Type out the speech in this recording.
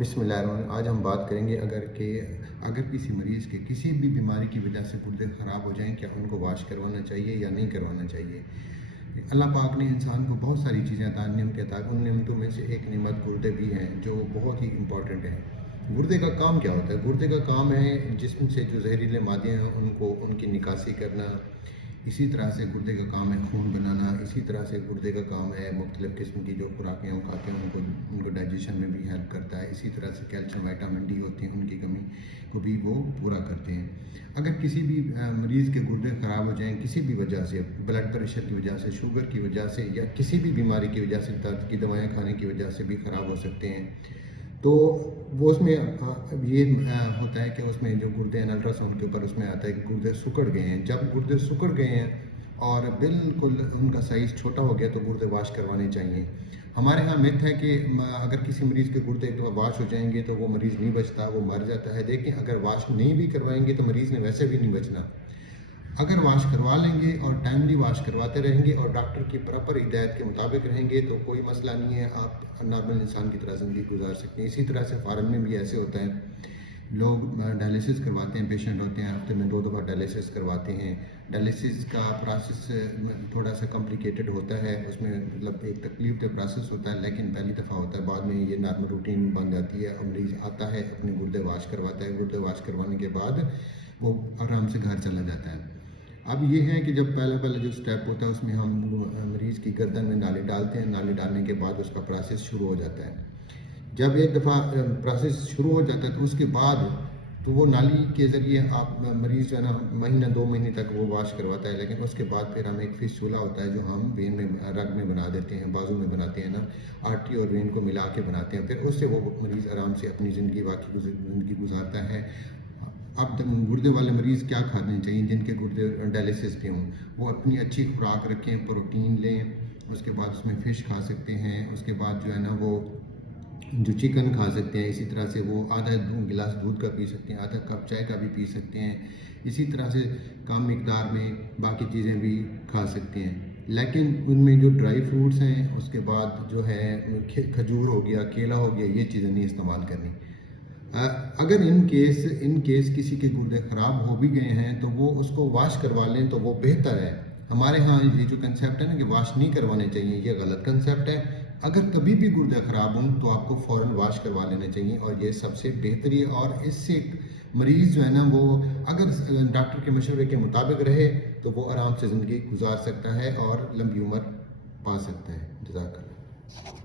बिस्मिल्लाहिर्रहमानिर्रहीम। आज हम बात करेंगे अगर किसी मरीज़ के किसी भी बीमारी की वजह से गुर्दे ख़राब हो जाएं, क्या उनको वाश करवाना चाहिए या नहीं करवाना चाहिए। अल्लाह पाक ने इंसान को बहुत सारी चीज़ें अता नेमत अता, उन नेमतों में से एक नेमत गुर्दे भी हैं जो बहुत ही इम्पॉर्टेंट है। गुर्दे का काम क्या होता है? गुर्दे का काम है जिस्म से जो जहरीले मादे हैं उनकी निकासी करना। इसी तरह से गुर्दे का काम है खून बनाना। इसी तरह से गुर्दे का काम है मुख्तलिफ़ किस्म की जो खुराकें हम खाते हैं उनको डाइजेशन में भी हेल्प करता है। इसी तरह से कैल्शियम विटामिन डी होती हैं, उनकी कमी को भी वो पूरा करते हैं। अगर किसी भी मरीज़ के गुर्दे ख़राब हो जाएं किसी भी वजह से, ब्लड प्रेशर की वजह से, शुगर की वजह से या किसी भी बीमारी की वजह से, दर्द की दवाएँ खाने की वजह से भी ख़राब हो सकते हैं, तो वो उसमें ये होता है कि उसमें जो गुर्दे हैं अल्ट्रासाउंड के ऊपर उसमें आता है कि गुर्दे सिकुड़ गए हैं। जब गुर्दे सिकुड़ गए हैं और बिल्कुल उनका साइज़ छोटा हो गया तो गुर्दे वाश करवाने चाहिए। हमारे यहाँ मिथ है कि अगर किसी मरीज़ के गुर्दे एक दफ़ा वाश हो जाएंगे तो वो मरीज़ नहीं बचता, वो मर जाता है। देखें, अगर वाश नहीं भी करवाएंगे तो मरीज़ ने वैसे भी नहीं बचना। अगर वाश करवा लेंगे और टाइमली वाश करवाते रहेंगे और डॉक्टर की प्रॉपर हिदायत के मुताबिक रहेंगे तो कोई मसला नहीं है, आप नॉर्मल इंसान की तरह ज़िंदगी गुजार सकते हैं। इसी तरह से फॉरेन में भी ऐसे होता है, लोग डायलिसिस करवाते हैं, पेशेंट होते हैं हफ्ते में 2 दफ़ा डायलिसिस करवाते हैं। डायलिसिस का प्रोसेस थोड़ा सा कॉम्प्लिकेटेड होता है, उसमें मतलब एक तकलीफ दह प्रोसेस होता है, लेकिन पहली दफ़ा होता है, बाद में ये नॉर्मल रूटीन बन जाती है और मरीज़ आता है अपने गुर्दे वाश करवाता है। गुर्दे वाश करवाने के बाद वो आराम से घर चला जाता है। अब ये है कि जब पहले जो स्टेप होता है उसमें हम मरीज़ की गर्दन में नाली डालते हैं, नाली डालने के बाद उसका प्रोसेस शुरू हो जाता है। जब एक दफ़ा प्रोसेस शुरू हो जाता है तो उसके बाद तो वो नाली के ज़रिए आप मरीज़ जो है ना महीना 2 महीने तक वो वाश करवाता है, लेकिन उसके बाद फिर हम एक फिस्टुला होता है जो हम वेन में रग में बना देते हैं, बाजू में बनाते हैं ना, आर्टरी और वेन को मिला के बनाते हैं। फिर उससे वो मरीज़ आराम से अपनी ज़िंदगी गुजारता है। अब गुर्दे वाले मरीज़ क्या खाने चाहिए जिनके गुर्दे डायलिसिस पे हों? वो अपनी अच्छी खुराक रखें, प्रोटीन लें, उसके बाद उसमें फ़िश खा सकते हैं, उसके बाद जो है ना वो जो चिकन खा सकते हैं। इसी तरह से वो आधा गिलास दूध का पी सकते हैं, आधा कप चाय का भी पी सकते हैं। इसी तरह से कम मिकदार में बाकी चीज़ें भी खा सकते हैं, लेकिन उनमें जो ड्राई फ्रूट्स हैं, उसके बाद जो है खजूर हो गया, केला हो गया, ये चीज़ें नहीं इस्तेमाल करनी। अगर इन केस किसी के गुर्दे ख़राब हो भी गए हैं तो वो उसको वाश करवा लें तो वो बेहतर है। हमारे यहाँ ये जो कंसेप्ट है ना कि वाश नहीं करवाने चाहिए, ये गलत कंसेप्ट है। अगर कभी भी गुर्दे ख़राब हों तो आपको फ़ौरन वाश करवा लेना चाहिए और ये सबसे बेहतरी है। और इससे मरीज़ जो है ना वो अगर डॉक्टर के मशवरे के मुताबिक रहे तो वो आराम से ज़िंदगी गुजार सकता है और लंबी उम्र पा सकता है। जज़ाकल्लाह।